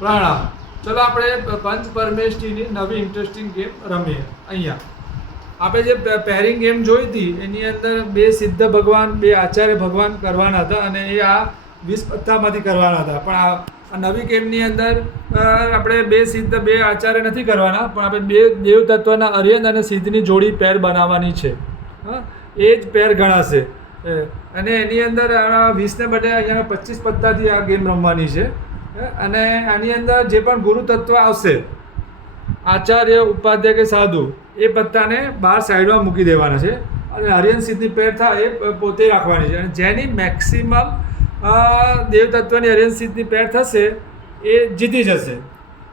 પ્રણામ. ચલો આપણે પંચ પરમેષ્ઠીની નવી ઇન્ટરેસ્ટિંગ ગેમ રમીએ. અહીંયા આપણે જે પેરિંગ ગેમ જોઈ હતી એની અંદર બે સિદ્ધ ભગવાન બે આચાર્ય ભગવાન કરવાના હતા અને એ આ 20 પત્તામાંથી કરવાના હતા. પણ આ નવી ગેમની અંદર આપણે બે સિદ્ધ બે આચાર્ય નથી કરવાના, પણ આપણે બે દેવ તત્વના અર્યન અને સિદ્ધની જોડી પેર બનાવવાની છે. હા, એ જ પેર ગણાશે. અને એની અંદર 20ને બદલે અહીંયા 25 પત્તાથી આ ગેમ રમવાની છે. અને આની અંદર જે પણ ગુરુ તત્વ આવશે, આચાર્ય ઉપાધ્યાય કે સાધુ, એ પત્તાને બહાર સાઈડમાં મૂકી દેવાના છે અને હરિયન સિદ્ધની પેર થાય એ પોતે રાખવાની છે. અને જેની મેક્સિમમ દેવ તત્વની હરિયન સિદ્ધની પેર થશે એ જીતી જશે.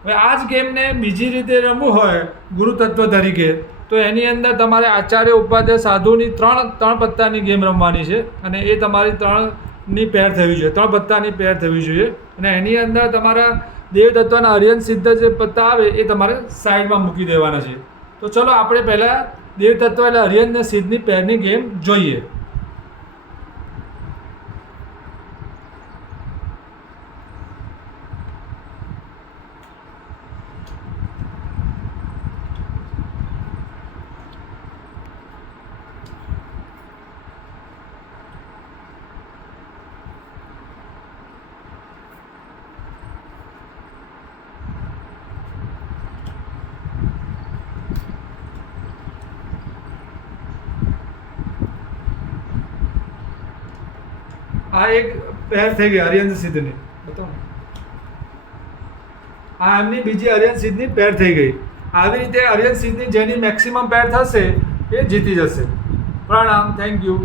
હવે આ જ ગેમને બીજી રીતે રમવું હોય ગુરુ તત્વ તરીકે, તો એની અંદર તમારે આચાર્ય ઉપાધ્યાય સાધુની ત્રણ પત્તાની ગેમ રમવાની છે અને એ તમારી ત્રણની પેર થવી જોઈએ, 3 પત્તાની પેર થવી જોઈએ. અને એની અંદર તમારા દેવ તત્વના હરિયન સિદ્ધ જે પત્તા આવે એ તમારે સાઈડમાં મૂકી દેવાના છે. તો ચલો આપણે પહેલાં દેવ તત્વ એટલે હરિયન અને સિદ્ધની પેરની ગેમ જોઈએ. આ એક પેર થઈ ગઈ હરિયન સિદ્ધની. બતાવો. આ એમની બીજી હરિયન સિદ્ધની પેર થઈ ગઈ. આવી રીતે હરિયન સિદ્ધની જેની મેક્સિમમ પેર થશે એ જીતી જશે. પ્રણામ. Thank you.